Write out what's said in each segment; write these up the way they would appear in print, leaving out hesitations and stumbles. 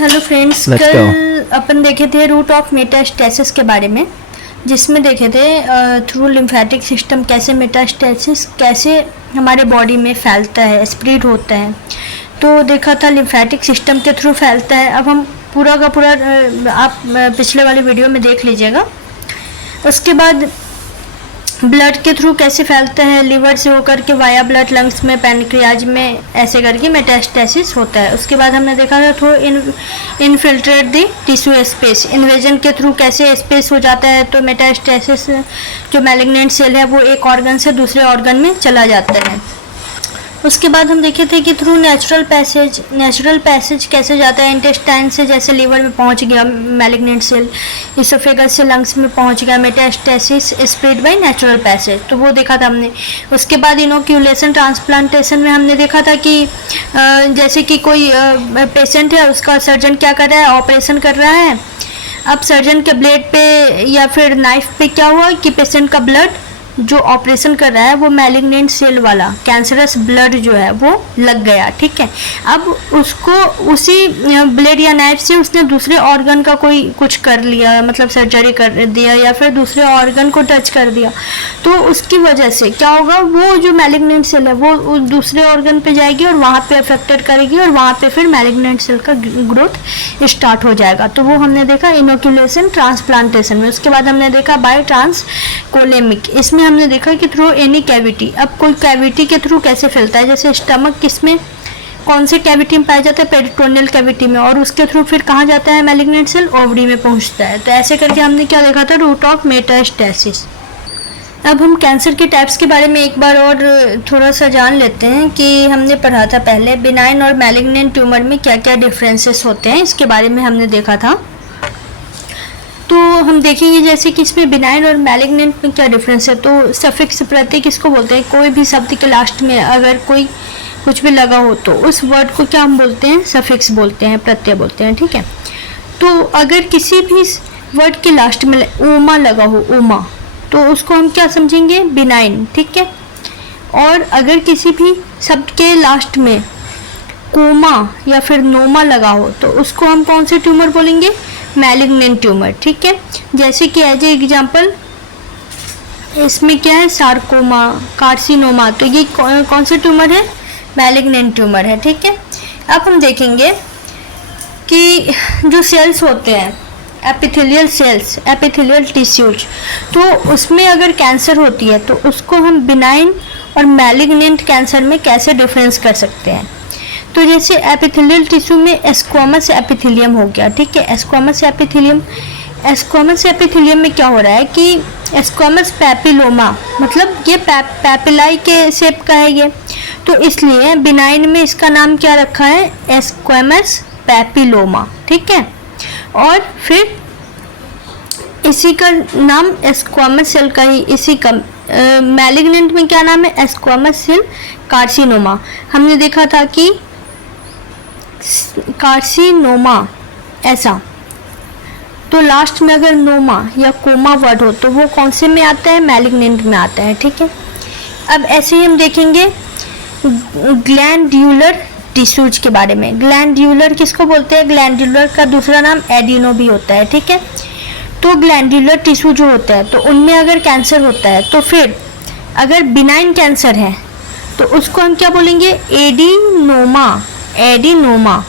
Hello friends, कल अपन देखे थे रूट ऑफ मेटास्टेसिस के बारे में, जिसमें देखे थे थ्रू लिम्फेटिक सिस्टम कैसे मेटास्टेसिस कैसे हमारे बॉडी में फैलता है, स्प्रेड होता है। तो देखा था लिम्फेटिक सिस्टम के थ्रू फैलता है। अब हम पूरा का पूरा आप पिछले वाले वीडियो में देख लीजिएगा। उसके बाद ब्लड के थ्रू कैसे फैलता है, लिवर से होकर के वाया ब्लड लंग्स में, पैनक्रियाज में, ऐसे करके मेटास्टेसिस होता है। उसके बाद हमने देखा था through infiltrate the tissue space, invasion के थ्रू कैसे स्पेस हो जाता है। तो मेटास्टेसिस जो मैलिग्नेंट सेल है वो एक ऑर्गन से दूसरे ऑर्गन में चला जाता है। उसके बाद हम देखे थे कि थ्रू नेचुरल पैसेज कैसे जाता है, इंटेस्टाइन से जैसे लीवर में पहुंच गया मैलिग्नेंट सेल, इसोफेगस से लंग्स में पहुंच गया, metastasis spread by natural passage, तो वो देखा था हमने। उसके बाद इनोक्यूलेशन ट्रांसप्लांटेशन में हमने देखा था कि जैसे कि कोई पेशेंट है, उसका सर्जन क्या कर रहा है, ऑपरेशन कर रहा है। अब सर्जन के ब्लेड पे या फिर नाइफ पे क्या हुआ कि पेशेंट का ब्लड जो ऑपरेशन कर रहा है वो मैलिग्नेंट सेल वाला कैंसरस ब्लड जो है वो लग गया, ठीक है। अब उसको उसी ब्लेड या नाइफ से उसने दूसरे ऑर्गन का कोई कुछ कर लिया, मतलब सर्जरी कर दिया या फिर दूसरे ऑर्गन को टच कर दिया, तो उसकी वजह से क्या होगा, वो जो मैलिग्नेंट सेल है वो दूसरे ऑर्गन पे जाएगी और वहाँ पे अफेक्टेड करेगी और वहाँ पे फिर मैलिग्नेंट सेल का ग्रोथ स्टार्ट हो जाएगा। तो वो हमने देखा इनोक्यूलेशन ट्रांसप्लांटेशन में। उसके बाद हमने देखा बाय ट्रांसकोलेमिक, इसमें हमने देखा कि थ्रू एनी कैविटी। अब कोई कैविटी के थ्रू कैसे फैलता है, जैसे स्टमक किसमें कौन से कैविटी में पाया जाता है, पेरिटोनियल कैविटी में, और उसके थ्रू फिर कहाँ जाता है मैलिग्नेंट सेल, ओवरी में पहुंचता है। तो ऐसे करके हमने क्या देखा था, रूट ऑफ मेटास्टेसिस। अब हम कैंसर के टाइप्स के बारे में एक बार और थोड़ा सा जान लेते हैं कि हमने पढ़ा था पहले बिनाइन और मैलिग्नेंट ट्यूमर में क्या क्या डिफरेंसेस होते हैं, इसके बारे में हमने देखा था। तो हम देखेंगे जैसे कि इसमें बिनाइन और मैलिग्नेंट में क्या डिफरेंस है। तो सफिक्स प्रत्यय किसको बोलते हैं, कोई भी शब्द के लास्ट में अगर कोई कुछ भी लगा हो तो उस वर्ड को क्या हम बोलते हैं, सफिक्स बोलते हैं, प्रत्यय बोलते हैं, ठीक है। तो अगर किसी भी वर्ड के लास्ट में ओमा लगा हो, ओमा, तो उसको हम क्या समझेंगे, बिनाइन, ठीक है। और अगर किसी भी शब्द के लास्ट में कोमा या फिर नोमा लगा हो तो उसको हम कौन से ट्यूमर बोलेंगे, मैलिग्नेंट ट्यूमर, ठीक है। जैसे कि एज ए एग्जाम्पल इसमें क्या है, सार्कोमा, कार्सिनोमा, तो ये कौन से ट्यूमर है, मैलिग्नेंट ट्यूमर है, ठीक है। अब हम देखेंगे कि जो सेल्स होते हैं एपिथेलियल सेल्स, एपिथेलियल टिश्यूज, तो उसमें अगर कैंसर होती है तो उसको हम बिनाइन और मैलिग्नेंट कैंसर में कैसे डिफरेंस कर सकते हैं। तो जैसे एपिथेलियल टिश्यू में स्क्वामस एपिथेलियम हो गया, ठीक है। स्क्वामस एपिथेलियम में क्या हो रहा है कि स्क्वामस पैपिलोमा, मतलब ये पैपिलाई के शेप का है ये, तो इसलिए बिनाइन में इसका नाम क्या रखा है, स्क्वामस पैपिलोमा, ठीक है। और फिर इसी का नाम स्क्वामस सेल का ही, इसी का मैलिग्नेंट में क्या नाम है, स्क्वामस सेल कार्सिनोमा। हमने देखा था कि कार्सिनोमा ऐसा, तो लास्ट में अगर नोमा या कोमा वर्ड हो तो वो कौन से में आता है, मैलिग्नेंट में आता है, ठीक है। अब ऐसे ही हम देखेंगे ग्लैंड्यूलर टिश्यूज के बारे में। ग्लैंड्यूलर किसको बोलते हैं, ग्लैंड्यूलर का दूसरा नाम एडिनो भी होता है, ठीक है। तो ग्लैंड्यूलर टिश्यू जो होता है तो उनमें अगर कैंसर होता है तो फिर अगर बिनाइन कैंसर है तो उसको हम क्या बोलेंगे, एडिनोमा, एडिनोमा,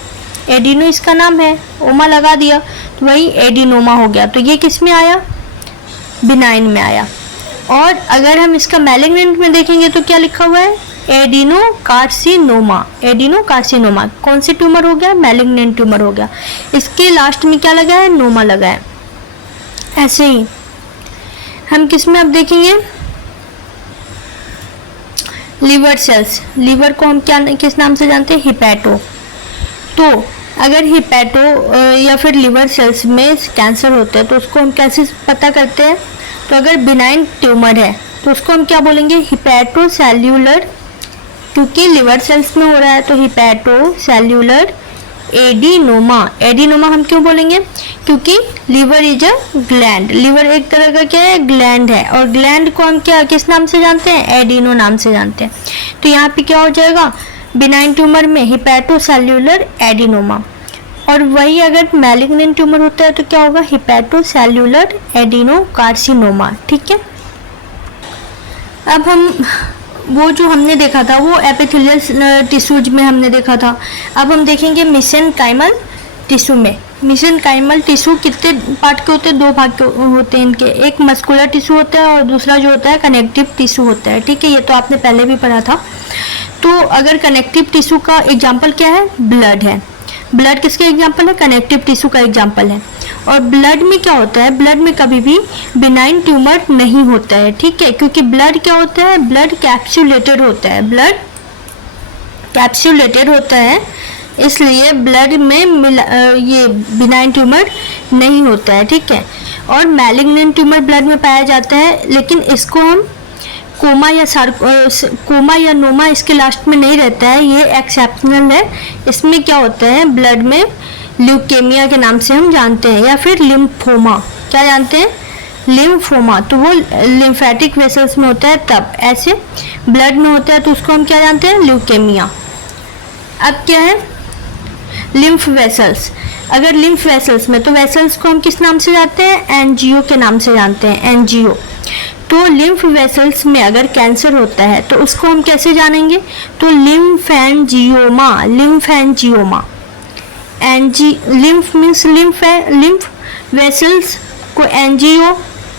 एडिनो इसका नाम है, ओमा लगा दिया तो वही एडिनोमा हो गया। तो ये किस में आया, बिनाइन में आया। और अगर हम इसका मैलिग्नेंट में देखेंगे तो क्या लिखा हुआ है, एडिनो कार्सिनोमा, एडिनो कार्सिनोमा, कौन से ट्यूमर हो गया, मैलिग्नेंट ट्यूमर हो गया। इसके लास्ट में क्या लगा है, नोमा लगा है। ऐसे ही हम किस में अब देखेंगे, लिवर सेल्स, लिवर को हम क्या किस नाम से जानते हैं, हिपैटो। तो अगर हिपैटो या फिर लिवर सेल्स में कैंसर होते हैं तो उसको हम कैसे पता करते हैं, तो अगर बिनाइन ट्यूमर है तो उसको हम क्या बोलेंगे, हिपैटो सेल्यूलर, क्योंकि लिवर सेल्स में हो रहा है तो हिपैटो सेल्यूलर एडिनोमा। एडिनोमा हम क्यों बोलेंगे, क्योंकि liver is a gland, liver एक तरह का क्या है, ग्लैंड है, और ग्लैंड को हम क्या किस नाम से जानते हैं, एडिनो नाम से जानते हैं। तो यहाँ पे क्या हो जाएगा, बिनाइन ट्यूमर में हिपैटोसेल्युलर एडिनोमा। और वही अगर मैलिग्नेंट ट्यूमर होता है तो क्या होगा, हिपैटोसेल्युलर एडिनोकार्सिनोमा। ठीक है, अब हम वो जो हमने देखा था वो एपिथेलियल टिश्यूज में हमने देखा था। अब हम देखेंगे मेसेनकाइमल टिश्यू में। मेसेनकाइमल टिश्यू कितने पार्ट के होते हैं, दो भाग के होते हैं इनके, एक मस्कुलर टिश्यू होता है और दूसरा जो होता है कनेक्टिव टिश्यू होता है। ठीक है, ये तो आपने पहले भी पढ़ा था। तो अगर कनेक्टिव टिश्यू का एग्जाम्पल क्या है, ब्लड है। ब्लड किसका एग्जाम्पल है, कनेक्टिव टिश्यू का एग्जाम्पल है। और ब्लड में क्या होता है, ब्लड में कभी भी बिनाइन ट्यूमर नहीं होता है। ठीक है, क्योंकि ब्लड क्या होता है, ब्लड कैप्सुलेटेड होता है, ब्लड कैप्सुलेटेड होता है, इसलिए ब्लड में ये बिनाइन ट्यूमर नहीं होता है। ठीक है, और मैलिग्नेंट ट्यूमर ब्लड में पाया जाता है, लेकिन इसको हम कोमा या नोमा इसके लास्ट में नहीं रहता है, ये एक्सेप्शनल है। इसमें क्या होता है, ब्लड में ल्यूकेमिया के नाम से हम जानते हैं, या फिर लिम्फोमा, क्या जानते हैं, लिम्फोमा। तो वो लिम्फेटिक वेसल्स में होता है, तब ऐसे ब्लड में होता है तो उसको हम क्या जानते हैं, ल्यूकेमिया। अब क्या है, लिम्फ वेसल्स। अगर लिम्फ वेसल्स में, तो वेसल्स को हम किस नाम से जानते हैं, एनजीओ के नाम से जानते हैं, एनजीओ। तो लिम्फ वेसल्स में अगर कैंसर होता है तो उसको हम कैसे जानेंगे, तो लिम्फेंजियोमा, लिम्फेंजियोमा। लिम्फ मीन्स लिम्फ वेसल्स को एनजीओ,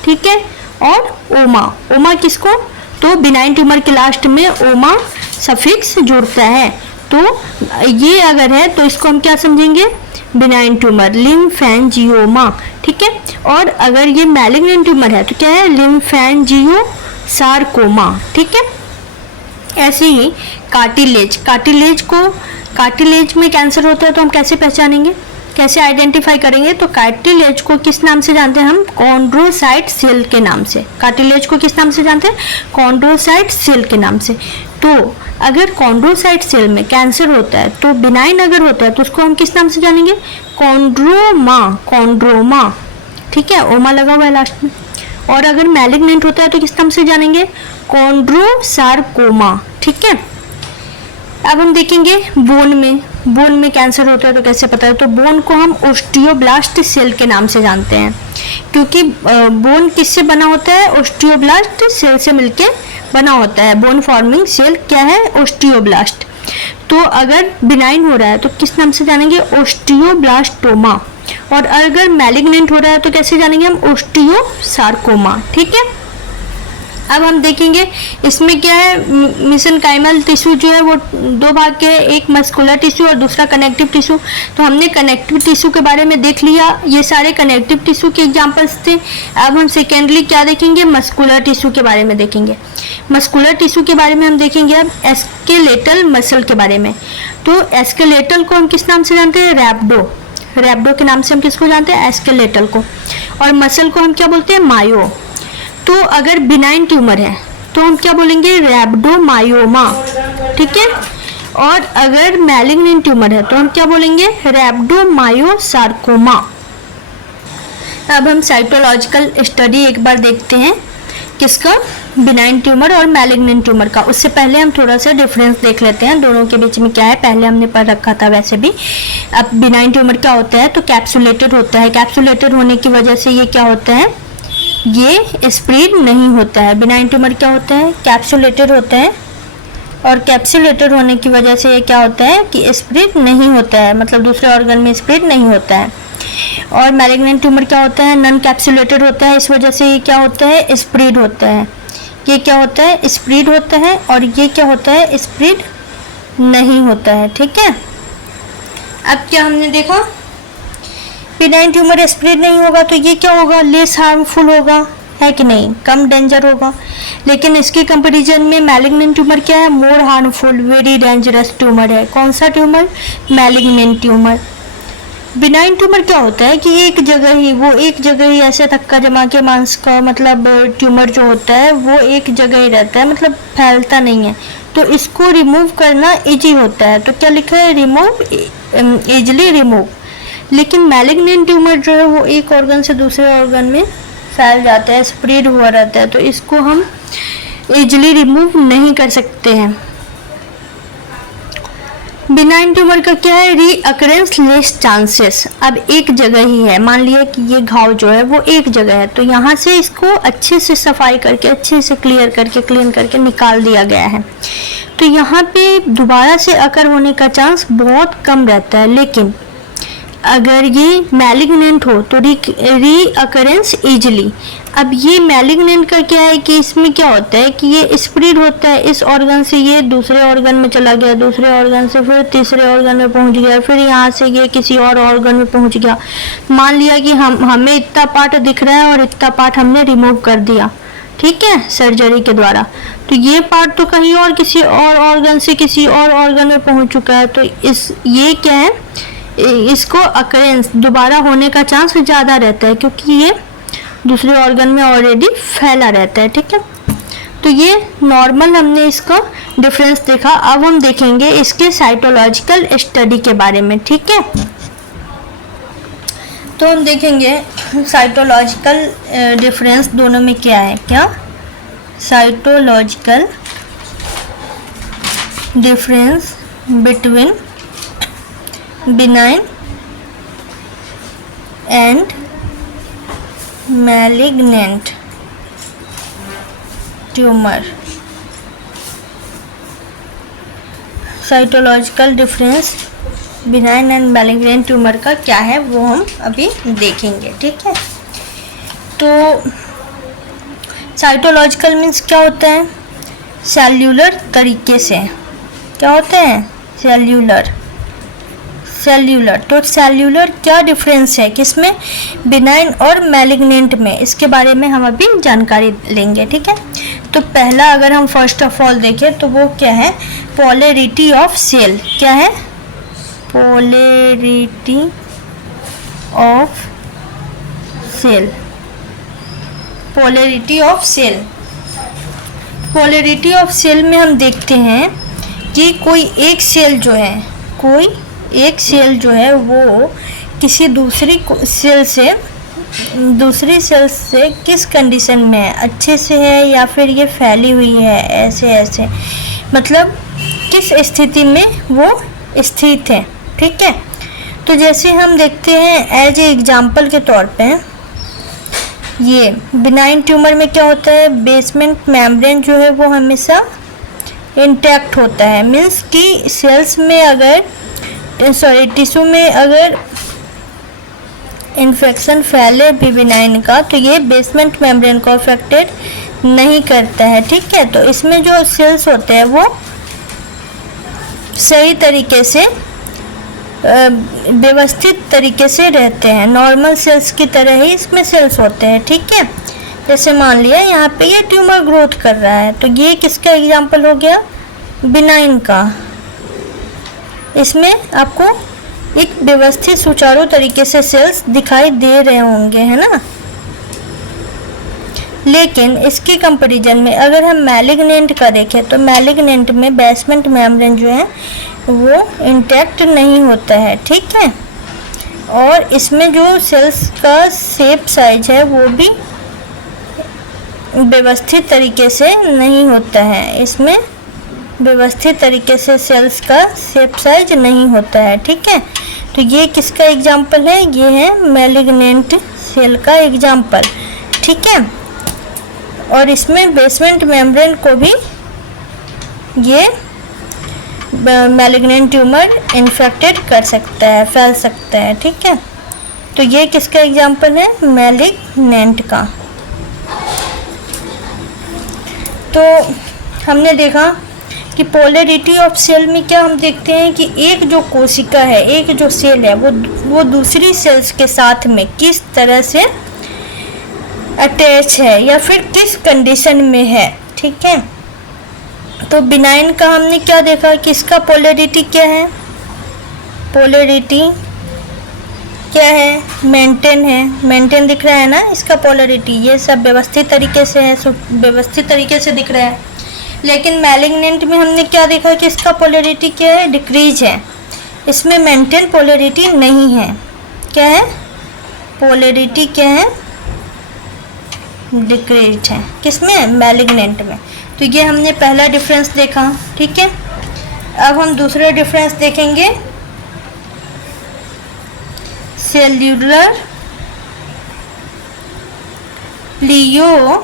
ठीक है, और ओमा, ओमा किसको, तो बिनाइन ट्यूमर के लास्ट में ओमा सफिक्स जुड़ता है, तो ये अगर है तो इसको हम क्या समझेंगे, बिनाइन ट्यूमर, लिम्फेंजियोमा। ठीक है, और अगर ये मैलिग्नेंट ट्यूमर है तो क्या है, लिम्फेंजियो सार्कोमा। ठीक है, ऐसे ही कार्टिलेज, कार्टिलेज में कैंसर होता है तो हम कैसे पहचानेंगे, कैसे आइडेंटिफाई करेंगे, तो कार्टिलेज को किस नाम से जानते हैं हम, कॉन्ड्रोसाइट सेल के नाम से। कार्टिलेज को किस नाम से जानते हैं, कॉन्ड्रोसाइट सेल के नाम से। तो अगर कॉन्ड्रोसाइट सेल में कैंसर होता है तो बिनाइन अगर होता है तो उसको हम किस नाम से जानेंगे, कॉन्ड्रोमा, कॉन्ड्रोमा। ठीक है, ओमा लगा हुआ है लास्ट में। और अगर मैलिग्नेंट होता है तो किस नाम से जानेंगे, कॉन्ड्रोसार्कोमा। ठीक है, अब हम देखेंगे बोन में कैंसर होता है तो कैसे पता है, तो बोन को हम ओस्टियोब्लास्ट सेल के नाम से जानते हैं, क्योंकि बोन किससे बना होता है, ओस्टियोब्लास्ट सेल से मिलके बना होता है। बोन फॉर्मिंग सेल क्या है, ओस्टियोब्लास्ट। तो अगर बिनाइन हो रहा है तो किस नाम से जानेंगे, ओस्टियोब्लास्टोमा। और अगर मैलिग्नेंट हो रहा है तो कैसे जानेंगे हम, ओस्टियोसार्कोमा। ठीक है, अब हम देखेंगे इसमें क्या है, मेसेनकाइमल टिश्यू जो है वो दो भाग के, एक मस्कुलर टिश्यू और दूसरा कनेक्टिव टिश्यू। तो हमने कनेक्टिव टिश्यू के बारे में देख लिया, ये सारे कनेक्टिव टिश्यू के एग्जांपल्स थे। अब हम सेकेंडली क्या देखेंगे, मस्कुलर टिश्यू के बारे में देखेंगे। मस्कुलर टिश्यू के बारे में हम देखेंगे अब एस्केलेटल मसल के बारे में। तो एस्केलेटल को हम किस नाम से जानते हैं, रैप्डो के नाम से हम किसको जानते हैं, एस्केलेटल को। और मसल को हम क्या बोलते हैं, मायो। तो अगर बिनाइन ट्यूमर है तो हम क्या बोलेंगे, रैप्डोमायोमा। ठीक है, और अगर मैलिग्नेंट ट्यूमर है तो हम क्या बोलेंगे, रैप्डोमायोसार्कोमा। अब हम साइटोलॉजिकल स्टडी एक बार देखते हैं, किसका, बिनाइन ट्यूमर और मैलिग्नेंट ट्यूमर का। उससे पहले हम थोड़ा सा डिफरेंस देख लेते हैं दोनों के बीच में क्या है, पहले हमने पढ़ रखा था वैसे भी। अब बिनाइन ट्यूमर क्या होता है, तो कैप्सुलेटेड होता है। कैप्सुलेटेड होने की वजह से ये क्या होता है, ये स्प्रेड नहीं होता है। बिनाइन ट्यूमर क्या होता है, कैप्सुलेटेड होता है, और कैप्सुलेटेड होने की वजह से ये क्या होता है कि स्प्रेड नहीं होता है, मतलब दूसरे ऑर्गन में स्प्रेड नहीं होता है। और मैलिग्नेंट ट्यूमर क्या होता है, नॉन कैप्सुलेटेड होता है, इस वजह से ये क्या होता है, स्प्रेड होता है। ये क्या होता है, स्प्रेड होता है, और ये क्या होता है, स्प्रेड नहीं होता है। ठीक है, अब क्या हमने देखा, बिनाइन ट्यूमर स्प्रेड नहीं होगा तो ये क्या होगा, लेस हार्मफुल होगा, है कि नहीं, कम डेंजर होगा। लेकिन इसके कंपैरिजन में मैलिग्नेंट ट्यूमर क्या है, more harmful, very dangerous tumour है। कौन सा tumour, malignant tumour. Benign tumour क्या होता है कि एक जगह ही ऐसे धक्का जमा के मांस का, मतलब ट्यूमर जो होता है वो एक जगह ही रहता है, मतलब फैलता नहीं है, तो इसको रिमूव करना इजी होता है। तो क्या लिखा है, रिमूव, इजिली रिमूव। लेकिन मैलिग्नेंट ट्यूमर जो है वो एक ऑर्गन से दूसरे ऑर्गन में फैल जाता है, स्प्रेड हुआ रहता है, तो इसको हम इजिली रिमूव नहीं कर सकते हैं। बिनाइन ट्यूमर का क्या है, रीअकरेंस लेस चांसेस। अब एक जगह ही है, मान लिया कि ये घाव जो है वो एक जगह है, तो यहाँ से इसको अच्छे से सफाई करके, अच्छे से क्लीन करके निकाल दिया गया है, तो यहाँ पे दोबारा से अकर होने का चांस बहुत कम रहता है। लेकिन अगर ये मैलिग्नेंट हो तो रीअकरेंस इजिली। अब ये मैलिग्नेंट का क्या है कि इसमें क्या होता है कि ये स्प्रेड होता है, इस ऑर्गन से ये दूसरे ऑर्गन में चला गया, दूसरे ऑर्गन से फिर तीसरे ऑर्गन में पहुंच गया, फिर यहाँ से ये किसी और ऑर्गन में पहुंच गया। मान लिया कि हमें इतना पार्ट दिख रहा है और इतना पार्ट हमने रिमूव कर दिया, ठीक है, सर्जरी के द्वारा, तो ये पार्ट तो कहीं और किसी और ऑर्गन से किसी और ऑर्गन में पहुंच चुका है, तो ये क्या है, इसको अकरेंस दोबारा होने का चांस ज़्यादा रहता है क्योंकि ये दूसरे ऑर्गन में ऑलरेडी फैला रहता है, ठीक है। तो ये नॉर्मल हमने इसका डिफरेंस देखा। अब हम देखेंगे इसके साइटोलॉजिकल स्टडी के बारे में, ठीक है। तो हम देखेंगे साइटोलॉजिकल डिफरेंस दोनों में क्या है, क्या cytological difference between benign and malignant tumor। Cytological difference benign and malignant tumour का क्या है वो हम अभी देखेंगे, ठीक है। तो साइटोलॉजिकल मीन्स क्या होता है, सेल्यूलर तरीके से, क्या होता है, सेल्यूलर। तो सेल्यूलर क्या डिफरेंस है किसमें, बिनाइन और मैलिग्नेंट में, इसके बारे में हम अभी जानकारी लेंगे, ठीक है। तो पहला अगर हम फर्स्ट ऑफ ऑल देखें तो वो क्या है, पोलैरिटी ऑफ सेल। क्या है, polarity of cell. Polarity of cell, polarity of cell में हम देखते हैं कि कोई एक सेल जो है वो किसी दूसरी सेल से किस कंडीशन में है, अच्छे से है या फिर ये फैली हुई है, ऐसे मतलब किस स्थिति में वो स्थित है, ठीक है। तो जैसे हम देखते हैं एज ए एग्जाम्पल के तौर पे, ये बिनाइन ट्यूमर में क्या होता है, बेसमेंट मेम्ब्रेन जो है वो हमेशा इंटैक्ट होता है, मीन्स कि सेल्स में अगर टिश्यू में अगर इन्फेक्शन फैले भी बिनाइन का तो ये बेसमेंट मेम्ब्रेन को अफेक्टेड नहीं करता है, ठीक है। तो इसमें जो सेल्स होते हैं वो सही तरीके से व्यवस्थित तरीके से रहते हैं, नॉर्मल सेल्स की तरह ही इसमें सेल्स होते हैं, ठीक है। जैसे मान लिया यहाँ पे ये ट्यूमर ग्रोथ कर रहा है, तो ये किसका एग्जाम्पल हो गया, बिनाइन का। इसमें आपको एक व्यवस्थित सुचारू तरीके से सेल्स दिखाई दे रहे होंगे, है ना। लेकिन इसके कंपैरिजन में अगर हम मैलिग्नेंट का देखें तो मैलिग्नेंट में बेसमेंट मेम्ब्रेन जो है वो इंटैक्ट नहीं होता है, ठीक है। और इसमें जो सेल्स का शेप साइज है वो भी व्यवस्थित तरीके से नहीं होता है, इसमें व्यवस्थित तरीके से सेल्स का शेप साइज नहीं होता है, ठीक है। तो ये किसका एग्जाम्पल है, ये है मैलिग्नेंट सेल का एग्जाम्पल, ठीक है। और इसमें बेसमेंट मेम्ब्रेन को भी ये मैलिग्नेंट ट्यूमर इन्फेक्टेड कर सकता है, फैल सकता है, ठीक है। तो ये किसका एग्जाम्पल है, मैलिग्नेंट का। तो हमने देखा कि पोलैरिटी ऑफ सेल में क्या हम देखते हैं कि एक जो कोशिका है, एक जो सेल है वो दूसरी सेल्स के साथ में किस तरह से अटैच है या फिर किस कंडीशन में है, ठीक है। तो बिनाइन का हमने क्या देखा कि इसका पोलैरिटी क्या है, पोलैरिटी क्या है, मेंटेन है, मेंटेन दिख रहा है ना इसका पोलैरिटी, ये सब व्यवस्थित तरीके से है, व्यवस्थित तरीके से दिख रहा है। लेकिन मैलिग्नेंट में हमने क्या देखा कि इसका पोलैरिटी क्या है, डिक्रीज है, इसमें मेंटेन पोलैरिटी नहीं है। क्या है, पोलैरिटी क्या है, डिक्रीज है, किसमें, मैलिग्नेंट में। तो ये हमने पहला डिफरेंस देखा, ठीक है। अब हम दूसरा डिफरेंस देखेंगे, सेल्यूलर प्लियोमॉर्फिज्म।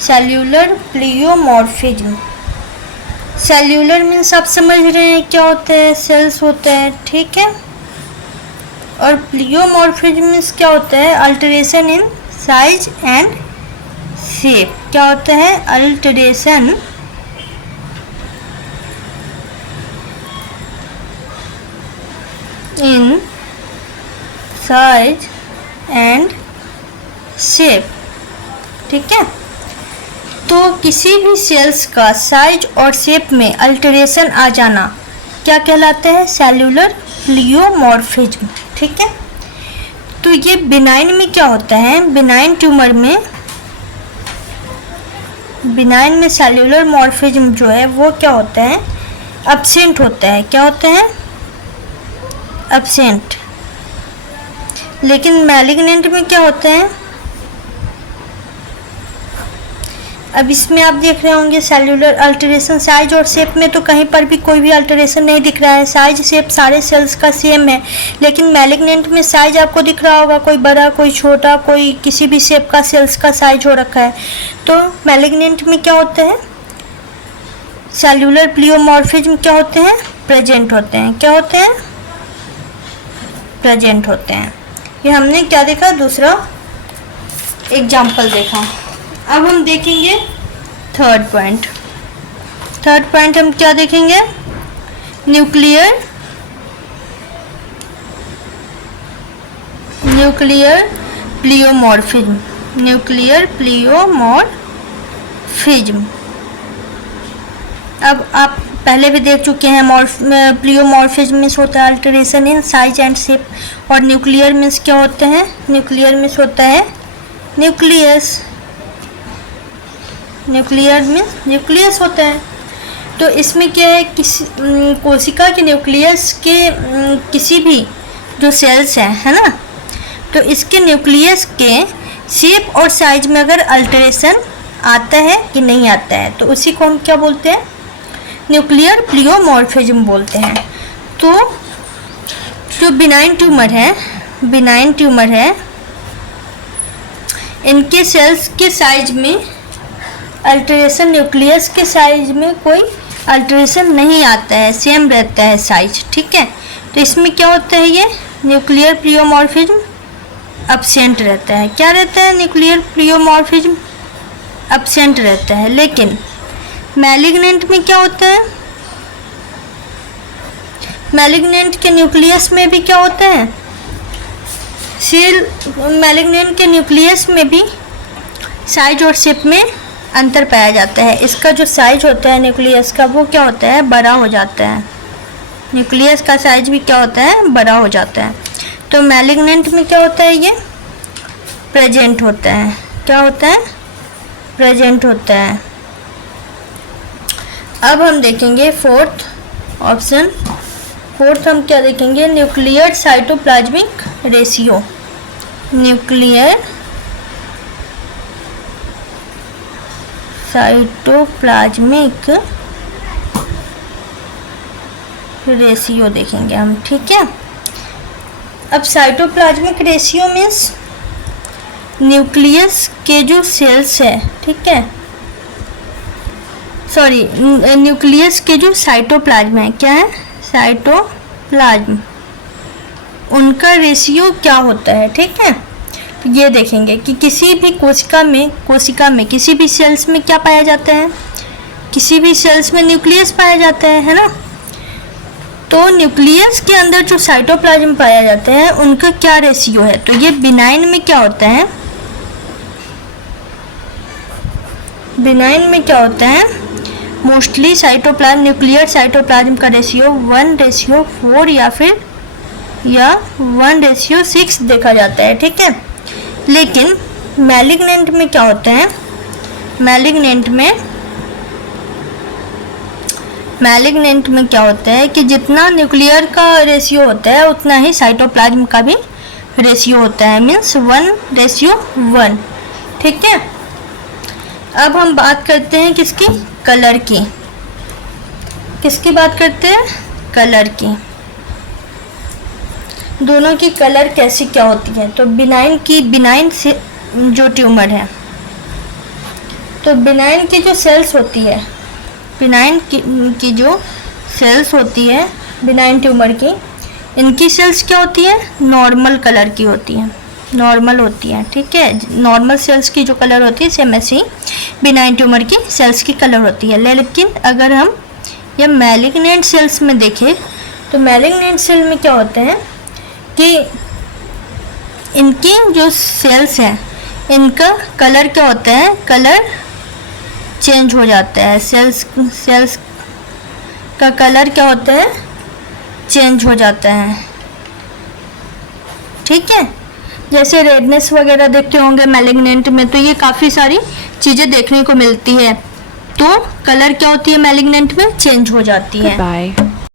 सेल्यूलर प्लियोमॉर्फिज्म, सेल्यूलर मीन्स आप समझ रहे हैं क्या होता है, सेल्स होते हैं, ठीक है। और प्लियोमॉर्फिज्म मीन्स क्या होता है, alteration in size and shape. क्या होता है, alteration in size and shape, ठीक है। तो किसी भी सेल्स का साइज और शेप में अल्टरेशन आ जाना क्या कहलाता है, सेल्यूलर प्लियोमॉर्फिज्म, ठीक है। तो ये बिनाइन में क्या होता है, बिनाइन ट्यूमर में, बिनाइन में सेल्यूलर मॉर्फिज्म जो है वो क्या होता है, एब्सेंट होता है। क्या होता है, एब्सेंट। लेकिन मैलिग्नेंट में क्या होता है, अब इसमें आप देख रहे होंगे सेल्यूलर अल्टरेशन, साइज और शेप में तो कहीं पर भी कोई भी अल्टरेशन नहीं दिख रहा है, साइज शेप सारे सेल्स का सेम है। लेकिन मैलिग्नेंट में साइज आपको दिख रहा होगा, कोई बड़ा कोई छोटा, कोई किसी भी शेप का सेल्स का साइज हो रखा है। तो मैलिग्नेंट में क्या होता है, सेल्यूलर प्लियोमॉर्फिज्म क्या होते हैं, प्रेजेंट होते हैं। क्या होते हैं, प्रेजेंट होते हैं। ये हमने क्या देखा, दूसरा एग्जाम्पल देखा। अब हम देखेंगे थर्ड पॉइंट। थर्ड पॉइंट हम क्या देखेंगे, न्यूक्लियर प्लियोमॉर्फिज्म, न्यूक्लियर प्लियोमॉर्फिज्म। अब आप पहले भी देख चुके हैं, प्लियोमॉर्फिज्म मीन्स होता है alteration in size and shape, और न्यूक्लियर मीन्स क्या होते हैं, न्यूक्लियर मीन्स होता है न्यूक्लियस, न्यूक्लियर मीन्स न्यूक्लियस होता है। तो इसमें क्या है, किसी कोशिका के न्यूक्लियस के किसी भी जो सेल्स हैं, है ना, तो इसके न्यूक्लियस के शेप और साइज में अगर अल्टरेशन आता है कि नहीं आता है, तो उसी को हम क्या बोलते हैं, न्यूक्लियर प्लियोमॉर्फिज्म बोलते हैं। तो जो बिनाइन ट्यूमर है, इनके सेल्स के साइज में अल्टरेशन, न्यूक्लियस के साइज में कोई अल्टरेशन नहीं आता है, सेम रहता है साइज, ठीक है। तो इसमें क्या होता है, ये न्यूक्लियर प्लियोमॉर्फिज्म एब्सेंट रहता है। क्या रहता है, न्यूक्लियर प्लियोमॉर्फिज्म एब्सेंट रहता है। लेकिन मैलिग्नेंट में क्या होता है, मैलिग्नेंट के न्यूक्लियस में भी क्या होता है, मैलिग्नेंट के न्यूक्लियस में भी साइज और शेप में अंतर पाया जाता है। इसका जो साइज होता है न्यूक्लियस का, वो क्या होता है, बड़ा हो जाता है। न्यूक्लियस का साइज भी क्या होता है, बड़ा हो जाता है। तो मैलिग्नेंट में क्या होता है, ये प्रेजेंट होता है। क्या होता है, प्रेजेंट होता है। अब हम देखेंगे फोर्थ ऑप्शन। फोर्थ हम क्या देखेंगे, nuclear cytoplasmic ratio, nuclear cytoplasmic ratio देखेंगे हम, ठीक है। अब साइटोप्लाज्मिक रेशियो मीन्स न्यूक्लियस के जो सेल्स है, ठीक है, सॉरी, न्यूक्लियस के जो साइटोप्लाज्म है, क्या है, साइटोप्लाज्म, उनका रेशियो क्या होता है, ठीक है। तो ये देखेंगे कि किसी भी कोशिका में किसी भी सेल्स में क्या पाया जाता है, किसी भी सेल्स में न्यूक्लियस पाया जाता है ना। तो न्यूक्लियस के अंदर जो साइटोप्लाज्म पाया जाता है, उनका क्या रेशियो है। तो ये बिनाइन में क्या होता है, बिनाइन में क्या होता है, मोस्टली साइटोप्लाज्म, न्यूक्लियर साइटोप्लाज्म का रेशियो 1:4 या फिर 1:6 देखा जाता है, ठीक है। लेकिन मैलिग्नेंट में क्या होता है, मैलिग्नेंट में क्या होता है कि जितना न्यूक्लियर का रेशियो होता है, उतना ही साइटोप्लाज्म का भी रेशियो होता है, मीन्स 1:1। ठीक है, अब हम बात करते हैं किसकी, कलर की। किसकी बात करते हैं, कलर की। दोनों की कलर कैसी क्या होती है। तो बिनाइन से जो ट्यूमर है, तो बिनाइन की जो सेल्स होती है, बिनाइन की जो सेल्स होती है बिनाइन ट्यूमर की, इनकी सेल्स क्या होती है, नॉर्मल कलर की होती है, नॉर्मल होती है। ठीक है, नॉर्मल सेल्स की जो कलर होती है सेम ऐसे ही बिनाइन ट्यूमर की सेल्स की कलर होती है। लेकिन अगर हम ये मैलिग्नेंट सेल्स में देखें, तो मैलिग्नेंट सेल में क्या होते हैं कि इनकी जो सेल्स हैं, इनका कलर क्या होता है, कलर चेंज हो जाता है। सेल्स का कलर क्या होता है, चेंज हो जाता है। ठीक है, जैसे रेडनेस वगैरह देखते होंगे मैलिग्नेंट में, तो ये काफ़ी सारी चीज़ें देखने को मिलती है। तो कलर क्या होती है मैलिग्नेंट में, चेंज हो जाती है।